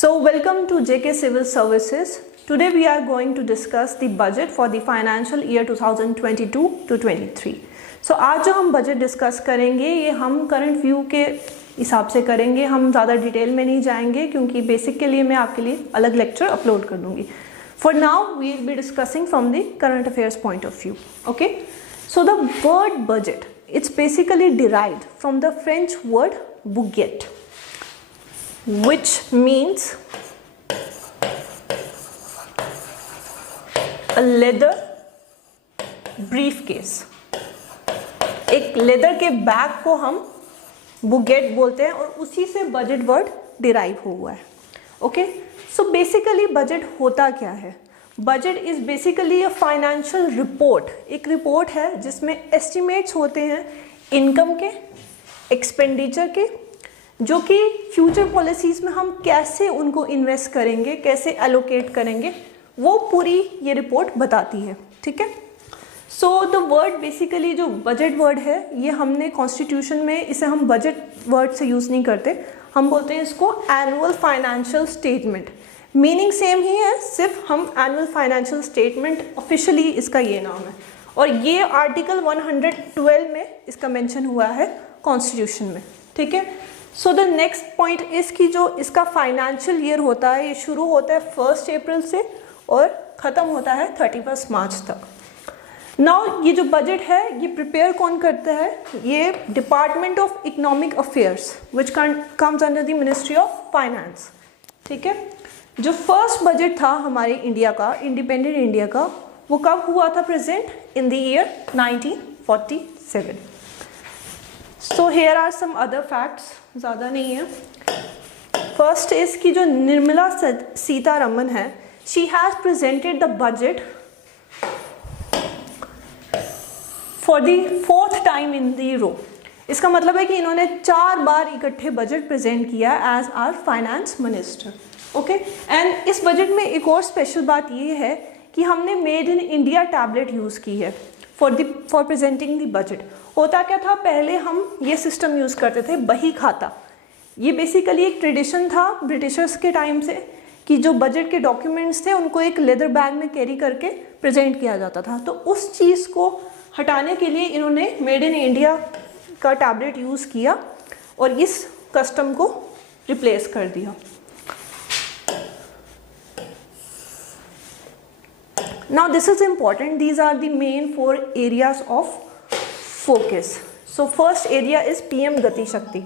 So welcome to JK Civil Services. Today we are going to discuss the budget for the financial year 2022 to 23. So आज जो हम budget discuss करेंगे ये हम current view के हिसाब से करेंगे, हम ज़्यादा डिटेल में नहीं जाएंगे क्योंकि बेसिक के लिए मैं आपके लिए अलग लेक्चर अपलोड कर दूँगी. For now we will be discussing from the current affairs point of view. Okay. So the word budget, it's basically derived from the French word budget, which means a leather briefcase. एक leather के bag को हम बुगेट बोलते हैं और उसी से budget word derive हुआ है. ओके, सो बेसिकली बजट होता क्या है? Budget is basically a financial report. एक रिपोर्ट है जिसमें एस्टिमेट्स होते हैं इनकम के, एक्सपेंडिचर के, जो कि फ्यूचर पॉलिसीज़ में हम कैसे उनको इन्वेस्ट करेंगे, कैसे एलोकेट करेंगे, वो पूरी ये रिपोर्ट बताती है. ठीक है. सो द वर्ड बेसिकली जो बजट वर्ड है ये हमने कॉन्स्टिट्यूशन में इसे हम बजट वर्ड से यूज़ नहीं करते, हम बोलते हैं इसको annual financial statement. Meaning same ही है, सिर्फ हम एनुअल फाइनेंशियल स्टेटमेंट ऑफिशियली इसका ये नाम है. और ये आर्टिकल 112 में इसका मेंशन हुआ है कॉन्स्टिट्यूशन में. ठीक है. सो द नेक्स्ट पॉइंट इस कि जो इसका फाइनेंशियल ईयर होता है ये शुरू होता है 1 अप्रैल से और ख़त्म होता है 31 मार्च तक. नाउ ये जो बजट है ये प्रिपेयर कौन करता है? ये department of economic affairs which comes under the ministry of finance. ठीक है. जो फर्स्ट बजट था हमारे इंडिया का, इंडिपेंडेंट इंडिया का, वो कब हुआ था present? In the year 1947. So here are some other facts, ज़्यादा नहीं है. फर्स्ट इज कि जो निर्मला सीतारमन है, she has presented the budget for the 4th time in the row. इसका मतलब है कि इन्होंने 4 बार इकट्ठे बजट प्रेजेंट किया as our finance minister. Okay. And इस बजट में एक और स्पेशल बात ये है कि हमने made in India tablet use की है फॉर प्रेजेंटिंग द बजट. होता क्या था, पहले हम ये सिस्टम यूज़ करते थे बही खाता. ये बेसिकली एक ट्रेडिशन था ब्रिटिशर्स के टाइम से कि जो बजट के डॉक्यूमेंट्स थे उनको एक लेदर बैग में कैरी करके प्रेजेंट किया जाता था. तो उस चीज़ को हटाने के लिए इन्होंने मेड इन इंडिया का टैबलेट यूज़ किया और इस कस्टम को रिप्लेस कर दिया. Now this is important. These are the main 4 areas of focus. So first area is PM Gati Shakti.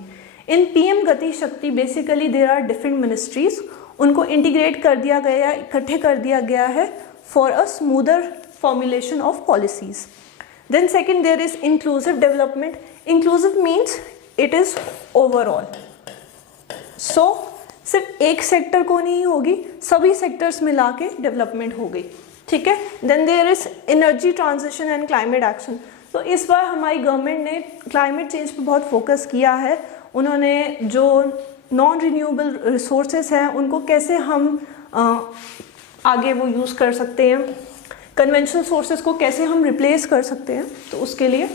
In PM Gati Shakti basically there are different ministries. उनको integrate कर दिया गया है, इकट्ठे कर दिया गया है for a smoother formulation of policies. Then second there is inclusive development. Inclusive means it is overall. So सिर्फ एक सेक्टर को नहीं होगी, सभी सेक्टर्स मिला के डेवलपमेंट हो गई. ठीक है. Then there is energy transition and climate action. तो इस बार हमारी गवर्नमेंट ने क्लाइमेट चेंज पे बहुत फोकस किया है. उन्होंने जो नॉन रिन्यूएबल रिसोर्सेज हैं उनको कैसे हम आगे वो यूज़ कर सकते हैं, कन्वेंशनल सोर्सेज को कैसे हम रिप्लेस कर सकते हैं, तो उसके लिए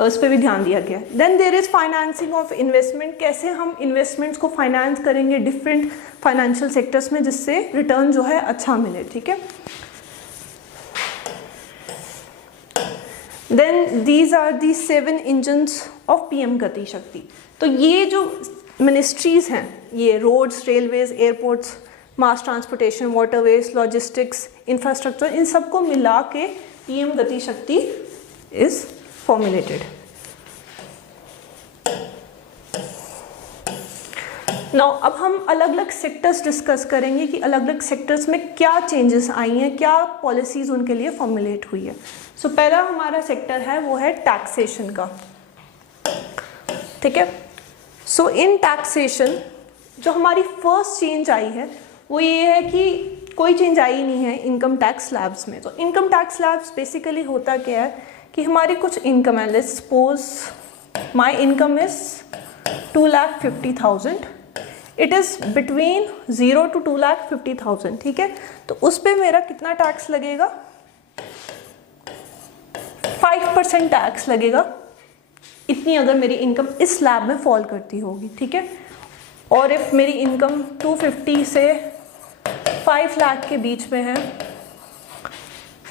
उस पर भी ध्यान दिया गया. Then there is financing of investment. कैसे हम इन्वेस्टमेंट्स को फाइनेंस करेंगे डिफरेंट फाइनेंशियल सेक्टर्स में जिससे रिटर्न जो है अच्छा मिले. ठीक है. Then these are the 7 engines of PM Gati Shakti. तो ये जो मिनिस्ट्रीज़ हैं, ये roads, railways, airports, mass transportation, waterways, logistics, infrastructure, इन सबको मिला के PM गति शक्ति इज फॉर्मुलेटेड. नाउ अब हम अलग अलग सेक्टर्स डिस्कस करेंगे कि अलग अलग सेक्टर्स में क्या चेंजेस आई हैं, क्या पॉलिसीज़ उनके लिए फॉर्मुलेट हुई है. सो पहला हमारा सेक्टर है वो है टैक्सेशन का. ठीक है. सो इन टैक्सेशन जो हमारी फर्स्ट चेंज आई है वो ये है कि कोई चेंज आई नहीं है इनकम टैक्स स्लैब्स में. तो इनकम टैक्स स्लैब्स बेसिकली होता क्या है कि हमारी कुछ इनकम है. Let's suppose my income is 2,50,000. It is between 0 to 2,50,000. ठीक है. तो उस पर मेरा कितना टैक्स लगेगा? 5% टैक्स लगेगा. इतनी अगर मेरी इनकम इस स्लैब में फॉल करती होगी. ठीक है. और इफ मेरी इनकम 250 से 5 लाख के बीच में है,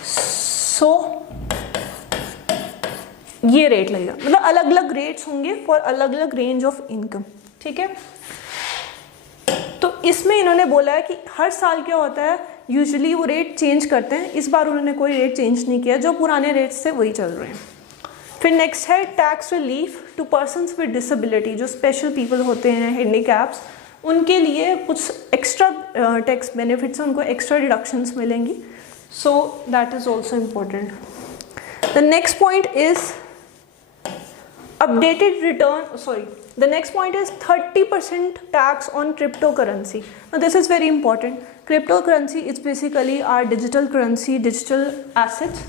सो ये रेट लगेगा। मतलब अलग अलग रेट्स होंगे फॉर अलग अलग रेंज ऑफ इनकम, ठीक है। तो इसमें इन्होंने बोला है कि हर साल क्या होता है, यूजुअली वो रेट चेंज करते हैं। इस बार उन्होंने कोई रेट चेंज नहीं किया, जो पुराने रेट्स थे वही चल रहे हैं। फिर नेक्स्ट है tax relief to persons with disability, जो स्पेशल पीपल होते हैं, हैंडीकैप्स, उनके लिए कुछ एक्स्ट्रा टैक्स बेनिफिट्स, उनको एक्स्ट्रा डिडक्शंस मिलेंगी। So that is also important. The next point is updated return, the next point is 30% tax on cryptocurrency. Now this is very important. Cryptocurrency is basically our digital currency, digital assets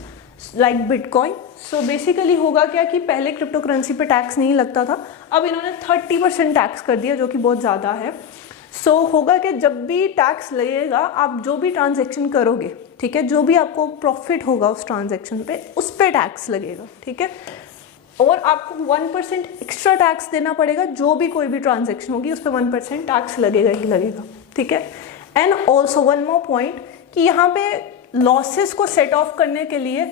like Bitcoin. So basically होगा क्या कि पहले cryptocurrency पे tax नहीं लगता था, अब इन्होंने 30% टैक्स कर दिया, जो कि बहुत ज़्यादा है। सो होगा कि जब भी टैक्स लगेगा, आप जो भी ट्रांजेक्शन करोगे, ठीक है, जो भी आपको प्रॉफिट होगा उस ट्रांजेक्शन पे, उस पर टैक्स लगेगा, ठीक है। और आपको 1% एक्स्ट्रा टैक्स देना पड़ेगा, जो भी कोई भी ट्रांजैक्शन होगी उस पर 1% टैक्स लगेगा ही लगेगा, ठीक है। And also one more point कि यहाँ पे लॉसेस को सेट ऑफ करने के लिए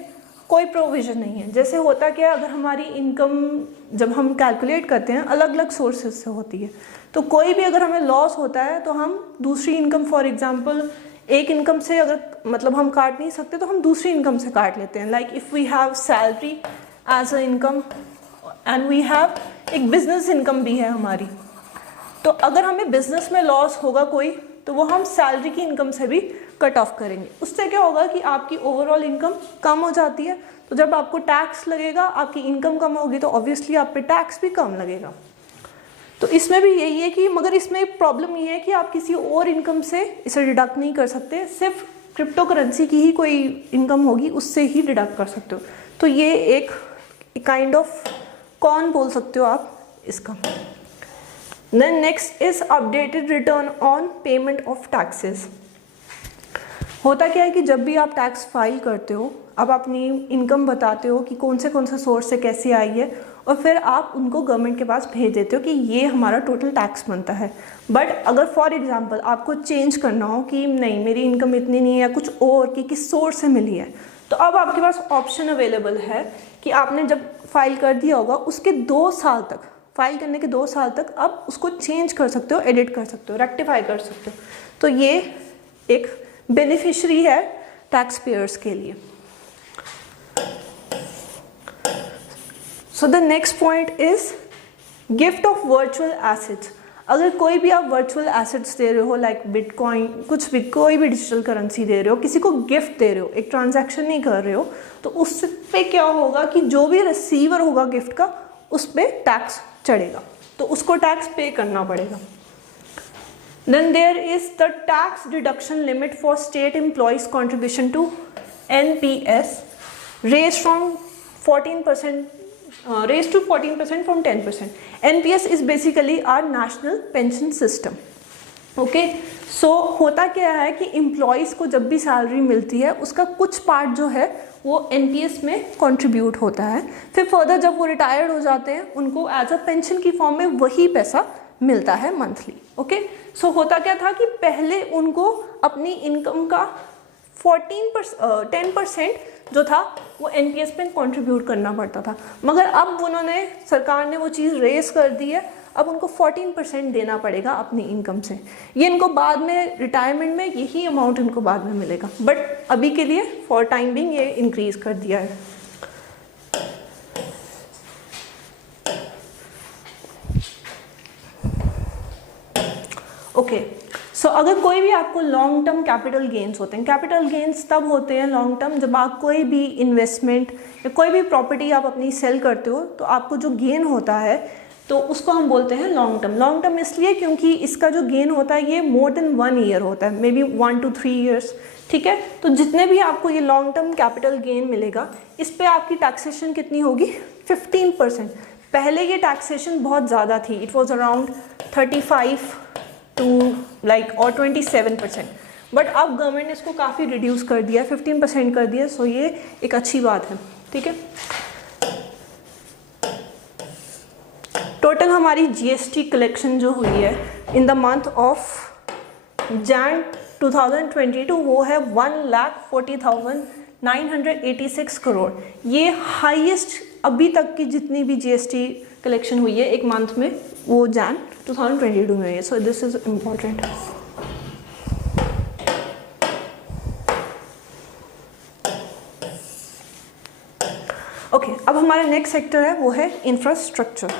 कोई प्रोविज़न नहीं है। जैसे होता क्या है, अगर हमारी इनकम जब हम कैलकुलेट करते हैं अलग अलग सोर्सेज से होती है, तो कोई भी अगर हमें लॉस होता है तो हम दूसरी इनकम, फॉर एग्जांपल एक इनकम से अगर मतलब हम काट नहीं सकते तो हम दूसरी इनकम से काट लेते हैं। Like if we have salary as a income and we have एक बिजनेस इनकम भी है हमारी, तो अगर हमें बिजनेस में लॉस होगा कोई, तो वो हम सैलरी की इनकम से भी कट ऑफ करेंगे। उससे क्या होगा कि आपकी ओवरऑल इनकम कम हो जाती है, तो जब आपको टैक्स लगेगा, आपकी इनकम कम होगी, तो ऑब्वियसली आप पे टैक्स भी कम लगेगा। तो इसमें भी यही है कि, मगर इसमें प्रॉब्लम ये है कि आप किसी और इनकम से इसे डिडक्ट नहीं कर सकते, सिर्फ क्रिप्टो करेंसी की ही कोई इनकम होगी उससे ही डिडक्ट कर सकते हो। तो ये एक काइंड ऑफ कॉन बोल सकते हो आप इसका। Then next is updated return on payment of taxes. होता क्या है कि जब भी आप टैक्स फाइल करते हो, आप अपनी इनकम बताते हो कि कौन से सोर्स से कैसी आई है, और फिर आप उनको गवर्नमेंट के पास भेज देते हो कि ये हमारा टोटल टैक्स बनता है। बट अगर फॉर एग्जांपल आपको चेंज करना हो कि नहीं मेरी इनकम इतनी नहीं है या कुछ और कि किस सोर्स से मिली है, तो अब आपके पास ऑप्शन अवेलेबल है कि आपने जब फाइल कर दिया होगा उसके 2 साल तक, फाइल करने के 2 साल तक आप उसको चेंज कर सकते हो, एडिट कर सकते हो, रेक्टिफाई कर सकते हो। तो ये एक बेनिफिशियरी है टैक्स पेयर्स के लिए। सो the next point is gift of virtual assets. अगर कोई भी आप वर्चुअल एसेट्स दे रहे हो, लाइक बिटकॉइन, कुछ भी, कोई भी डिजिटल करेंसी दे रहे हो, किसी को गिफ्ट दे रहे हो, एक ट्रांजैक्शन नहीं कर रहे हो, तो उस पे क्या होगा कि जो भी रिसीवर होगा गिफ्ट का, उस पर टैक्स चढ़ेगा, तो उसको टैक्स पे करना पड़ेगा। Then there is the tax deduction limit for state employees contribution to NPS raised from 14% raised to 14% from 10%. NPS is basically our national pension system. Okay, so होता क्या है कि एम्प्लॉयज़ को जब भी सैलरी मिलती है उसका कुछ पार्ट जो है वो NPS में कंट्रीब्यूट होता है। फिर फर्दर जब वो रिटायर्ड हो जाते हैं उनको एज अ पेंशन की फॉर्म में वही पैसा मिलता है मंथली। ओके, सो होता क्या था कि पहले उनको अपनी इनकम का 10% जो था वो NPS पे कंट्रीब्यूट करना पड़ता था, मगर अब उन्होंने, सरकार ने वो चीज़ रेस कर दी है, अब उनको 14% देना पड़ेगा अपनी इनकम से। ये इनको बाद में रिटायरमेंट में यही अमाउंट इनको बाद में मिलेगा, बट अभी के लिए फॉर टाइम बिंग ये इंक्रीज कर दिया है। ओके, सो अगर कोई भी आपको लॉन्ग टर्म कैपिटल गेन्स होते हैं, कैपिटल गेन्स तब होते हैं लॉन्ग टर्म जब आप कोई भी इन्वेस्टमेंट या कोई भी प्रॉपर्टी आप अपनी सेल करते हो, तो आपको जो गेन होता है तो उसको हम बोलते हैं लॉन्ग टर्म। लॉन्ग टर्म इसलिए क्योंकि इसका जो गेन होता है ये मोर देन 1 ईयर होता है, मे बी 1 to 3 years, ठीक है। तो जितने भी आपको ये लॉन्ग टर्म कैपिटल गेन मिलेगा, इस पर आपकी टैक्सेशन कितनी होगी, 15%। पहले ये टैक्सेशन बहुत ज़्यादा थी, it was around 35 to like or 27%, but अब गवर्नमेंट ने इसको काफ़ी रिड्यूस कर दिया, 15% कर दिया। सो ये एक अच्छी बात है, ठीक है। टोटल हमारी GST कलेक्शन जो हुई है in the month of Jan 2022 वो है 1,40,986 करोड़। ये हाईएस्ट अभी तक की जितनी भी जीएसटी कलेक्शन हुई है एक मंथ में, वो Jan 2022 में है। So this is important. Okay, अब हमारा नेक्स्ट सेक्टर है वो है infrastructure.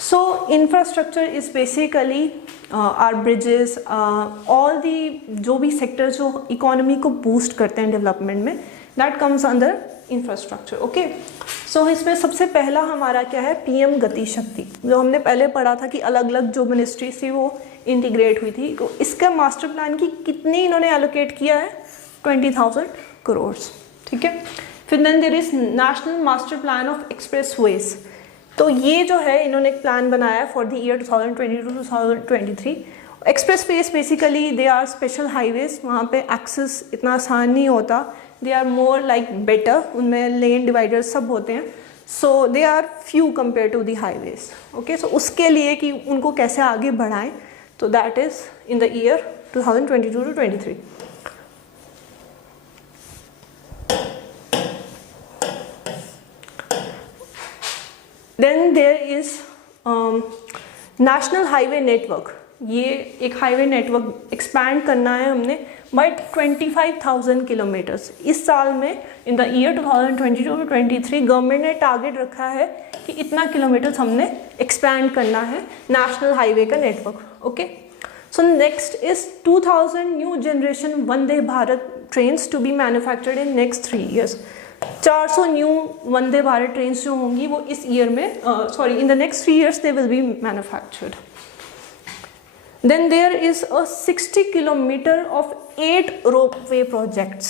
So infrastructure is basically are bridges, all the जो भी सेक्टर जो इकोनॉमी को बूस्ट करते हैं डेवलपमेंट में, that comes under infrastructure. Okay, so इसमें सबसे पहला हमारा क्या है, पीएम गति शक्ति, जो हमने पहले पढ़ा था कि अलग अलग जो मिनिस्ट्री थी वो इंटीग्रेट हुई थी। तो इसका मास्टर प्लान की कितनी इन्होंने एलोकेट किया है, 20,000 करोड़। ठीक है, फिर then there is national master plan of expressways. तो ये जो है इन्होंने एक प्लान बनाया for the year 2022-2023। Expressways basically they are special highways, वहाँ पे एक्सेस इतना आसान नहीं होता, they are more like better, उनमें लेन डिवाइडर्स सब होते हैं, so they are few compare to the highways. Okay, so उसके लिए कि उनको कैसे आगे बढ़ाएं, तो that is in the year 2022-23। Then there is national highway network. ये एक हाईवे नेटवर्क एक्सपैंड करना है हमने बाय 25,000 किलोमीटर्स इस साल में। इन द ईयर 2022-23 गवर्नमेंट ने टारगेट रखा है कि इतना किलोमीटर्स हमने एक्सपैंड करना है नेशनल हाईवे का network. Okay, so next is 2000 new generation Vande Bharat trains to be manufactured in next 3 years। 400 new Vande Bharat trains जो होंगी वो इस ईयर में, in the next 3 years they will be manufactured. Then there is a 60 kilometer of 8 ropeway projects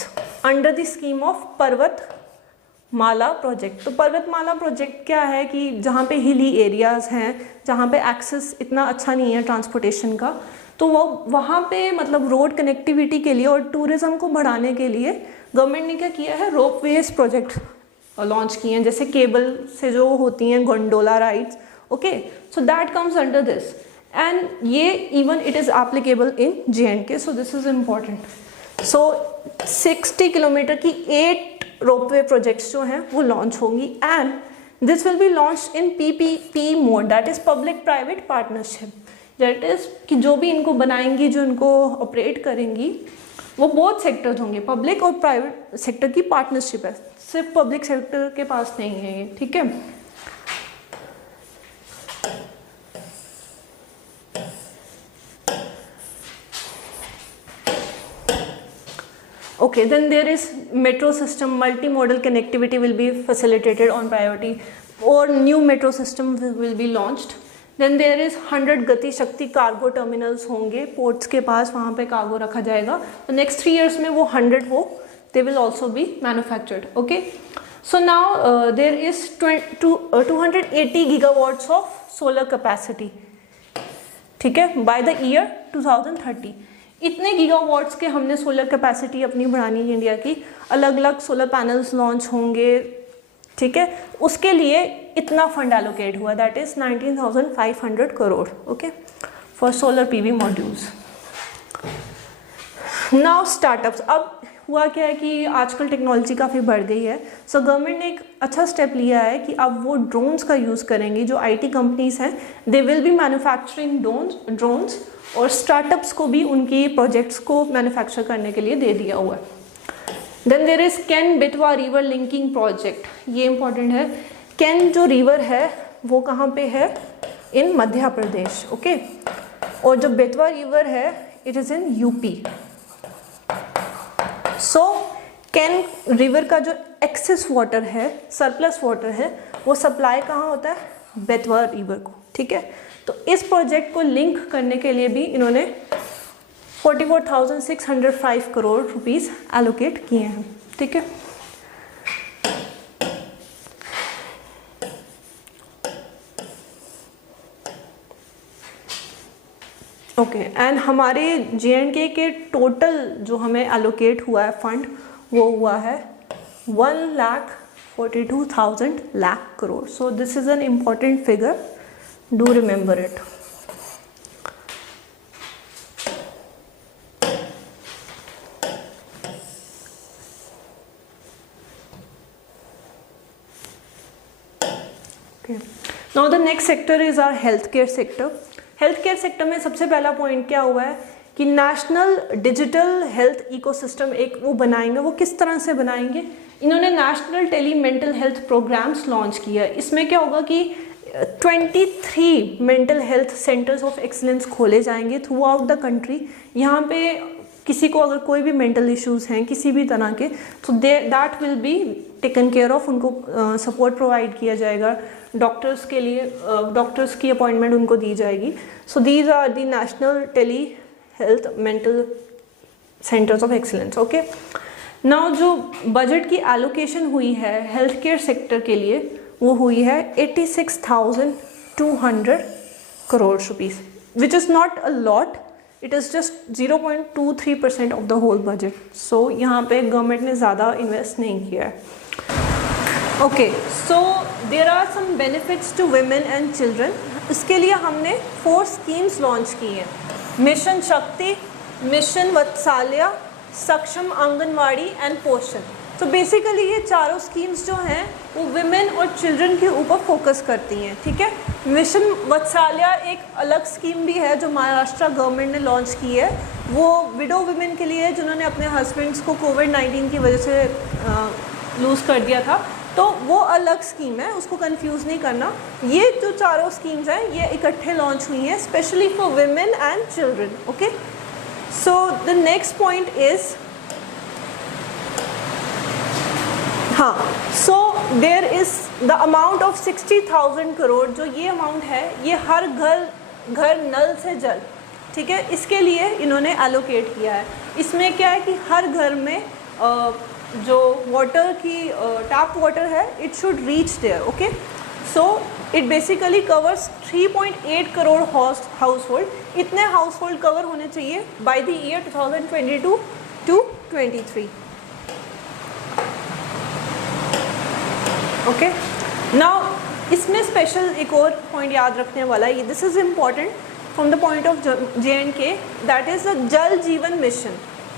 under the scheme of पर्वतमाला project. तो पर्वतमाला project क्या है कि जहाँ पे हिली एरियाज़ हैं, जहाँ पे एक्सेस इतना अच्छा नहीं है ट्रांसपोर्टेशन का, तो वो वहाँ पे मतलब रोड कनेक्टिविटी के लिए और टूरिज़्म को बढ़ाने के लिए गवर्नमेंट ने क्या किया है, रोपवेज प्रोजेक्ट लॉन्च किए हैं, जैसे केबल से जो होती हैं gondola rides. Okay, so that comes under this, and ये even it is applicable in JNK, so this is important. So 60 kilometre की 8 रोपवे प्रोजेक्ट्स जो हैं वो लॉन्च होंगी, and this will be launch in PPP mode, that is public private partnership. That is कि जो भी इनको बनाएंगी, जो इनको ऑपरेट करेंगी, वो बोथ सेक्टर्स होंगे, पब्लिक और प्राइवेट सेक्टर की पार्टनरशिप है, सिर्फ पब्लिक सेक्टर के पास नहीं है ये। ठीक है, okay, then there is metro system, multimodal connectivity will be facilitated on priority, or new metro system will be launched. Then there is 100 गति शक्ति कार्गो टर्मिनल्स होंगे पोर्ट्स के पास, वहाँ पे कार्गो रखा जाएगा। तो नेक्स्ट 3 years में वो 100 they will also be manufactured. Okay, so now there is 280 gigawatts of solar capacity, ठीक है, by the year 2030। इतने गीगावाट्स के हमने सोलर कैपेसिटी अपनी बढ़ानी है इंडिया की, अलग अलग सोलर पैनल्स लॉन्च होंगे। ठीक है, उसके लिए इतना फंड एलोकेट हुआ, that is 19,500 crore. Okay, for solar PV modules. Now startups. अब हुआ क्या है कि आजकल टेक्नोलॉजी काफ़ी बढ़ गई है, सो गवर्नमेंट ने एक अच्छा स्टेप लिया है कि अब वो ड्रोन्स का यूज़ करेंगे। जो IT कंपनीज हैं दे विल बी मैन्युफैक्चरिंग ड्रोन्स, और स्टार्टअप्स को भी उनकी प्रोजेक्ट्स को मैन्युफैक्चर करने के लिए दे दिया हुआ है। Then there is Ken Betwa river linking project, ये इंपॉर्टेंट है। केन जो रिवर है वो कहाँ पे है, इन मध्य प्रदेश। ओके, और जो बेतवा रिवर है it is in UP। So Ken river का जो एक्सेस वाटर है, सरप्लस वाटर है, वो सप्लाई कहाँ होता है, बेतवा रिवर को। ठीक है, तो इस प्रोजेक्ट को लिंक करने के लिए भी इन्होंने 44,605 करोड़ रुपीस एलोकेट किए हैं। ठीक है, ओके, एंड हमारे JNK के टोटल जो हमें एलोकेट हुआ है फंड, वो हुआ है 1,42,000 crore. So this is an important figure, do remember it. Now the next sector is our health care sector. Health care sector में सबसे पहला पॉइंट क्या हुआ है कि नेशनल डिजिटल हेल्थ इकोसिस्टम एक वो बनाएंगे। वो किस तरह से बनाएंगे? इन्होंने national tele mental health programmes launch किया है। इसमें क्या होगा कि 23 mental health centres of excellence खोले जाएंगे थ्रू आउट द कंट्री। यहाँ पे किसी को अगर कोई भी मेंटल इश्यूज़ हैं किसी भी तरह के, तो that will be taken care of. उनको सपोर्ट प्रोवाइड किया जाएगा। डॉक्टर्स के लिए डॉक्टर्स की अपॉइंटमेंट उनको दी जाएगी। So these are the national tele health mental centres of excellence. Okay, now जो बजट की एलोकेशन हुई है हेल्थ केयर सेक्टर के लिए वो हुई है 86,200 crore rupees, which is not a lot, it is just 0.23% of the whole budget. So यहाँ पे गवर्नमेंट ने ज़्यादा इन्वेस्ट नहीं किया है। Okay, so there are some benefits to women and children. इसके लिए हमने 4 स्कीम्स लॉन्च की हैं। मिशन शक्ति, मिशन वत्साल्या, सक्षम आंगनवाड़ी एंड पोषण। तो बेसिकली ये चारों स्कीम्स जो हैं वो विमेन और चिल्ड्रन के ऊपर फोकस करती हैं। ठीक है, मिशन वत्साल्या एक अलग स्कीम भी है जो महाराष्ट्र गवर्नमेंट ने लॉन्च की है। वो विडो विमेन के लिए है जिन्होंने अपने हस्बैंड्स को कोविड-19 की वजह से लूज़ कर दिया था, तो वो अलग स्कीम है, उसको कंफ्यूज नहीं करना। ये जो चारों स्कीम्स हैं ये इकट्ठे लॉन्च हुई हैं specially for women and children. Okay, so the next point is, हाँ, so there is the amount of 60,000 crore. जो ये अमाउंट है ये हर घर नल से जल, ठीक है, इसके लिए इन्होंने एलोकेट किया है। इसमें क्या है कि हर घर में जो वाटर की टैप वाटर है it should reach there. Okay, so it basically covers 3.8 crore household. इतने हाउस होल्ड कवर होने चाहिए by the year 2022 to 23। Okay, now इसमें स्पेशल एक और पॉइंट याद रखने वाला है, this is important from the point of JNK, that is the Jal Jeevan mission.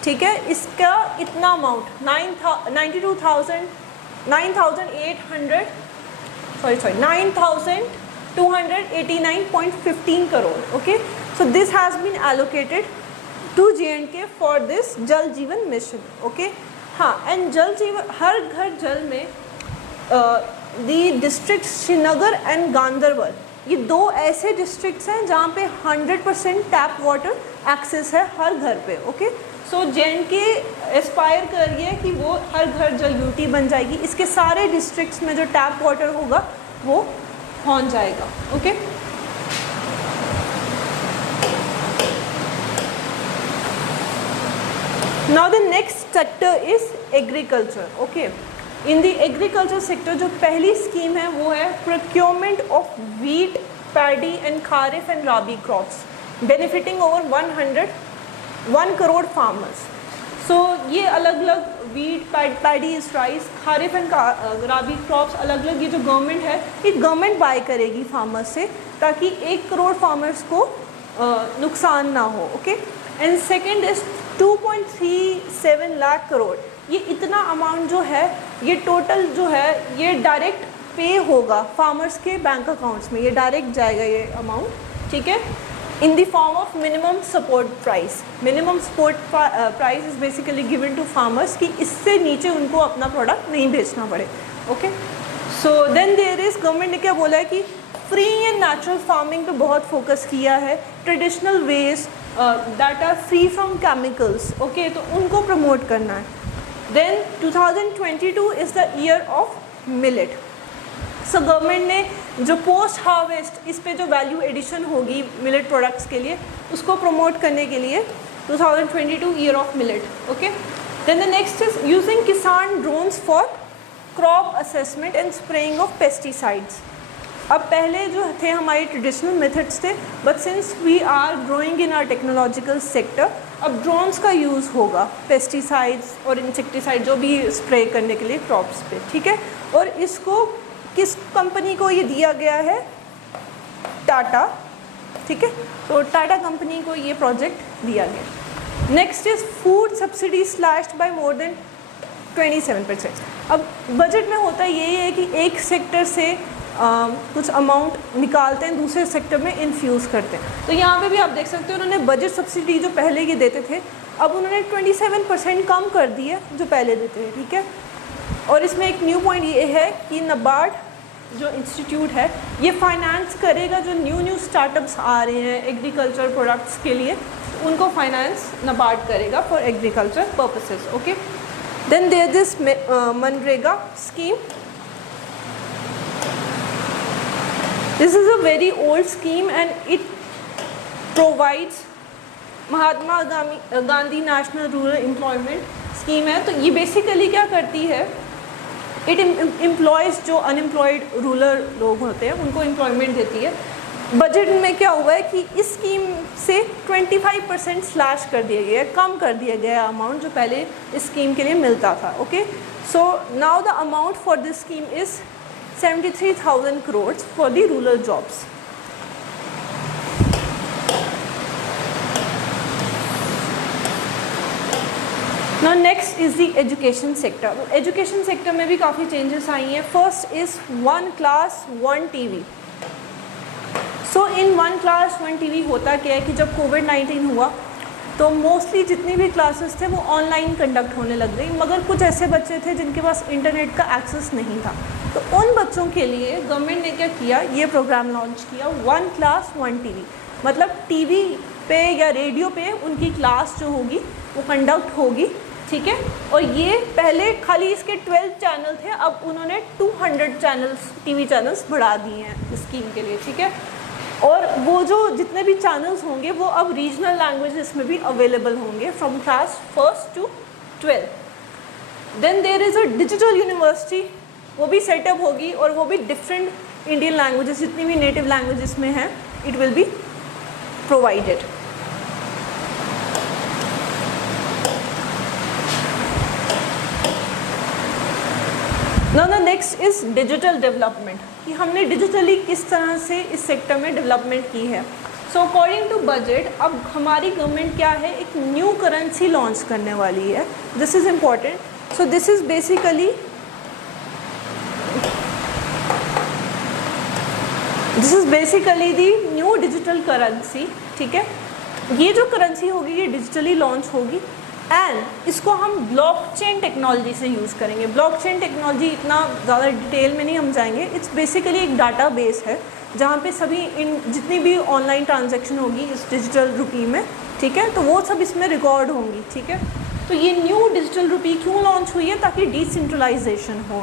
ठीक है, इसका इतना amount 9,289.15 crore. Okay, so this has been allocated to JNK for this जल जीवन मिशन। ओके, हाँ, एंड जल जीवन हर घर जल में दी डिस्ट्रिक्ट श्रीनगर एंड गांधरबल, ये 2 ऐसे डिस्ट्रिक्ट्स हैं जहाँ पे 100% टैप वाटर एक्सेस है हर घर पे। ओके, सो JNK एस्पायर कर रही है कि वो हर घर जल यूटी बन जाएगी। इसके सारे डिस्ट्रिक्ट्स में जो टैप वाटर होगा वो पहुँच जाएगा। Okay, now the next sector is agriculture. Okay, in the agriculture sector जो पहली स्कीम है वो है procurement of wheat, paddy and kharif and rabi crops, benefiting over 1 crore farmers. So ये अलग अलग wheat, paddy is rice, kharif and rabi crops अलग अलग ये जो गवर्नमेंट है ये गवर्नमेंट बाय करेगी फार्मर्स से ताकि 1 करोड़ फार्मर्स को नुकसान ना हो। Okay, and second is 2.37 lakh crore. ये इतना अमाउंट जो है ये टोटल जो है ये डायरेक्ट पे होगा फार्मर्स के बैंक अकाउंट्स में, ये डायरेक्ट जाएगा ये अमाउंट। ठीक है, in the form of minimum support price. Minimum support price is basically given to farmers कि इससे नीचे उनको अपना प्रोडक्ट नहीं बेचना पड़े। Okay, so then there is, government ने क्या बोला है कि फ्री एंड नेचुरल फार्मिंग पे बहुत फोकस किया है, traditional ways that are free from chemicals. Okay, तो उनको प्रमोट करना है। Then 2022 is the year of millet. So government ने जो पोस्ट हार्वेस्ट इस पे जो वैल्यू एडिशन होगी मिलेट प्रोडक्ट्स के लिए उसको प्रमोट करने के लिए 2022 year of millet. Okay, then the next is using Kisan drones for crop assessment and spraying of pesticides. अब पहले जो थे हमारे ट्रेडिशनल मेथड्स थे, but since we are growing in our technological sector अब ड्रोन्स का यूज़ होगा पेस्टिसाइड्स और इंसेक्टिसाइड जो भी स्प्रे करने के लिए क्रॉप्स पे। ठीक है, और इसको किस कंपनी को ये दिया गया है? टाटा। ठीक है, तो टाटा कंपनी को ये प्रोजेक्ट दिया गया। Next is food subsidy slashed by more than 27%। अब बजट में होता यही है कि एक सेक्टर से कुछ अमाउंट निकालते हैं दूसरे सेक्टर में इन्फ्यूज़ करते हैं। तो यहाँ पे भी आप देख सकते हो उन्होंने बजट सब्सिडी जो पहले ये देते थे अब उन्होंने 27% कम कर दी है जो पहले देते थे, ठीक है। और इसमें एक न्यू पॉइंट ये है कि नाबार्ड जो इंस्टीट्यूट है ये फाइनेंस करेगा जो न्यू स्टार्टअप्स आ रहे हैं एग्रीकल्चर प्रोडक्ट्स के लिए, तो उनको फाइनेंस नाबार्ड करेगा for agriculture purposes, okay. Then there this MNREGA scheme, this is a very old scheme and it provides Mahatma Gandhi national rural employment scheme है। तो ये बेसिकली क्या करती है, इट एम्प्लॉयज़ जो अनएम्प्लॉयड रूरल लोग होते हैं उनको एम्प्लॉयमेंट देती है। बजट में क्या हुआ है कि इस स्कीम से 25% स्लैश कर दिया गया है, कम कर दिया गया अमाउंट जो पहले इस स्कीम के लिए मिलता था, okay. So now the amount for this scheme is 73,000 crores for the rural jobs. Now next is the education sector. Education sector में भी काफ़ी चेंजेस आई हैं। First is 1 class 1 TV। So in 1 class 1 TV होता क्या है कि जब कोविड-19 हुआ तो मोस्टली जितनी भी क्लासेस थे वो ऑनलाइन कंडक्ट होने लग गई, मगर कुछ ऐसे बच्चे थे जिनके पास इंटरनेट का एक्सेस नहीं था। तो उन बच्चों के लिए गवर्नमेंट ने क्या किया, ये प्रोग्राम लॉन्च किया 1 class 1 TV। मतलब टीवी पे या रेडियो पे उनकी क्लास जो होगी वो कंडक्ट होगी, ठीक है। और ये पहले खाली इसके 12 चैनल थे, अब उन्होंने 200 चैनल्स टीवी चैनल्स बढ़ा दिए हैं इस स्कीम के लिए, ठीक है। और वो जो जितने भी चैनल्स होंगे वो अब रीजनल लैंग्वेजेस में भी अवेलेबल होंगे from class 1st to 12। Then there is a digital university, वो भी सेटअप होगी और वो भी डिफरेंट इंडियन लैंग्वेजेस जितनी भी नेटिव लैंग्वेजेस में हैं it will be provided. Now the next is digital development, कि हमने डिजिटली किस तरह से इस सेक्टर में डेवलपमेंट की है। सो अकॉर्डिंग टू बजट अब हमारी गवर्नमेंट क्या है, एक न्यू करेंसी लॉन्च करने वाली है। This is important. So this is basically the new digital currency, ठीक है। ये जो करेंसी होगी ये डिजिटली लॉन्च होगी एंड इसको हम ब्लॉकचेन टेक्नोलॉजी से यूज़ करेंगे। ब्लॉकचेन टेक्नोलॉजी इतना ज़्यादा डिटेल में नहीं हम जाएंगे, इट्स बेसिकली एक डाटा बेस है जहाँ पे सभी इन जितनी भी ऑनलाइन ट्रांजैक्शन होगी इस डिजिटल रुपी में, ठीक है, तो वो सब इसमें रिकॉर्ड होंगी, ठीक है। तो ये न्यू डिजिटल रुपी क्यों लॉन्च हुई है, ताकि डिसेंट्रलाइजेशन हो,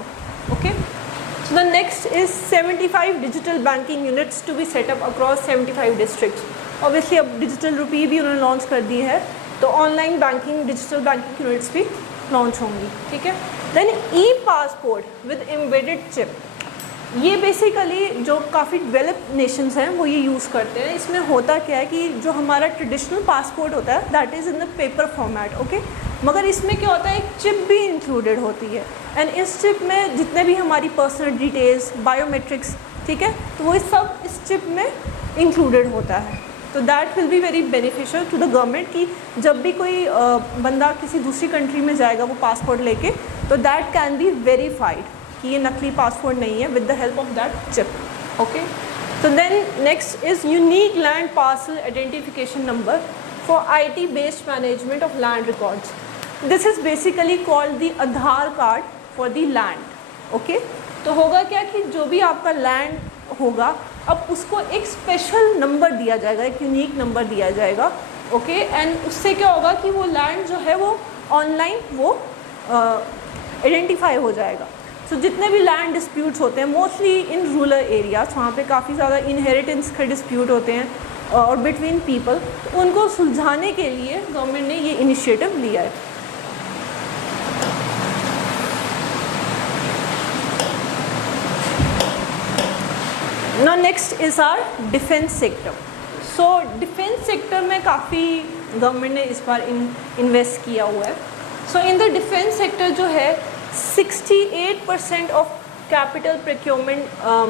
okay. So the next is 75 digital banking units to be setup across 75 districts. Obviously अब डिजिटल रुपी भी उन्होंने लॉन्च कर दी है तो online banking digital banking units भी लॉन्च होंगी, ठीक है। Then e passport with embedded chip, ये बेसिकली जो काफ़ी डेवलप्ड नेशंस हैं वो ये यूज़ करते हैं। इसमें होता क्या है कि जो हमारा ट्रेडिशनल पासपोर्ट होता है that is in the paper format, okay, मगर इसमें क्या होता है एक चिप भी इंक्लूडेड होती है एंड इस चिप में जितने भी हमारी पर्सनल डिटेल्स, बायोमेट्रिक्स, ठीक है, तो वो सब इस चिप में इंक्लूडेड होता है। तो that will be very beneficial to the government कि जब भी कोई बंदा किसी दूसरी कंट्री में जाएगा वो पासपोर्ट लेके, तो दैट कैन बी वेरीफाइड कि ये नकली पासपोर्ट नहीं है with the help of that chip, okay. तो then next is unique land parcel identification number for IT based management of land records. This is basically called the Aadhaar card for the land, okay. तो होगा क्या कि जो भी आपका land होगा अब उसको एक स्पेशल नंबर दिया जाएगा, एक यूनिक नंबर दिया जाएगा, ओके। एंड उससे क्या होगा कि वो लैंड जो है वो ऑनलाइन वो आइडेंटिफाई हो जाएगा। सो जितने भी लैंड डिस्प्यूट्स होते हैं मोस्टली इन रूरल एरियाज, वहाँ पे काफ़ी ज़्यादा इनहेरिटेंस के डिस्प्यूट होते हैं और बिटवीन पीपल, तो उनको सुलझाने के लिए गवर्नमेंट ने ये इनिशिएटिव लिया है। Now next is our defence sector. So defence sector में काफ़ी गवर्नमेंट ने इस बार इन्वेस्ट किया हुआ है। सो इन द डिफेंस सेक्टर जो है 68% ऑफ कैपिटल प्रोक्योरमेंट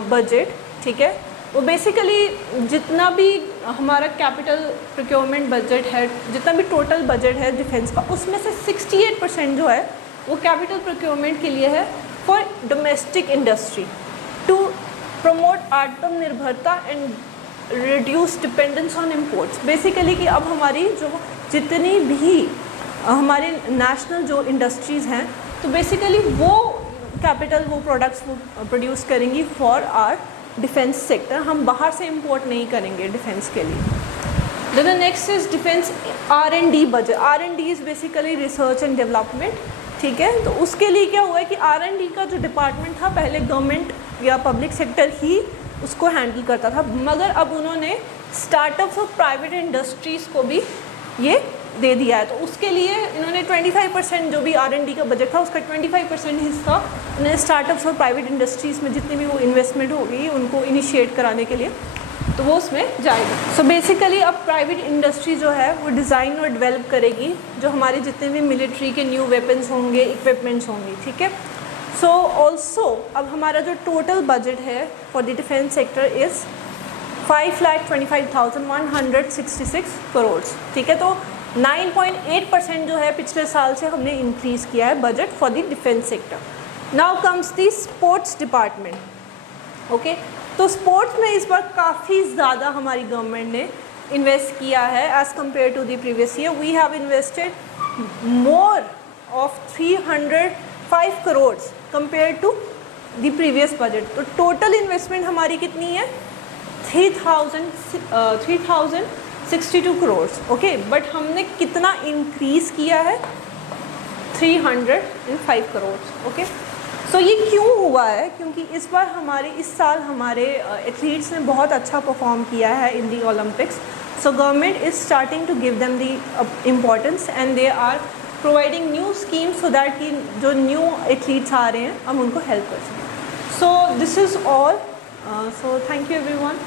बजट, ठीक है, वो बेसिकली जितना भी हमारा कैपिटल प्रोक्योरमेंट बजट है, जितना भी टोटल बजट है डिफेंस का, उसमें से 68% जो है वो कैपिटल प्रोक्योरमेंट के लिए है for domestic industry to promote आत्मनिर्भरता and reduce dependence on imports. Basically कि अब हमारी जो जितनी भी हमारे नेशनल जो इंडस्ट्रीज़ हैं, तो बेसिकली वो कैपिटल, वो प्रोडक्ट्स वो प्रोड्यूस करेंगी फॉर आर डिफेंस सेक्टर। हम बाहर से इंपोर्ट नहीं करेंगे डिफेंस के लिए। Then the next is defence R&D budget. R&D is basically research and development, ठीक है। तो उसके लिए क्या हुआ है कि R&D का जो डिपार्टमेंट था पहले गवर्नमेंट या पब्लिक सेक्टर ही उसको हैंडल करता था, मगर अब उन्होंने स्टार्टअप्स और प्राइवेट इंडस्ट्रीज़ को भी ये दे दिया है। तो उसके लिए इन्होंने 25% जो भी R&D का बजट था उसका 25% हिस्सा उन्हें स्टार्टअप्स और प्राइवेट इंडस्ट्रीज़ में जितनी भी वो इन्वेस्टमेंट होगी उनको इनिशिएट कराने के लिए, तो वो उसमें जाएगा। सो बेसिकली अब प्राइवेट इंडस्ट्री जो है वो डिज़ाइन और डेवलप करेगी जो हमारे जितने भी मिलिट्री के न्यू वेपन्स होंगे, इक्विपमेंट्स होंगी, ठीक है। सो ऑल्सो अब हमारा जो टोटल बजट है for the defence sector is 5,25,166 crore, ठीक है। तो 9.8% जो है पिछले साल से हमने इंक्रीज़ किया है budget for the defence sector. Now comes the sports department, okay. तो स्पोर्ट्स में इस बार काफ़ी ज़्यादा हमारी गवर्नमेंट ने इन्वेस्ट किया है as compare to the previous year. We have invested more of 305 crore compare to the previous budget. तो टोटल इन्वेस्टमेंट हमारी कितनी है 3,062 करोड़, ओके। बट हमने कितना इंक्रीज़ किया है 305 करोड़, ओके। सो ये क्यों हुआ है? क्योंकि इस बार इस साल हमारे एथलीट्स ने बहुत अच्छा परफॉर्म किया है in the Olympics. So government is starting to give them the importance and they are providing new schemes so that कि जो न्यू एथलीट्स आ रहे हैं हम उनको हेल्प कर सकें। सो this is all. So thank you everyone.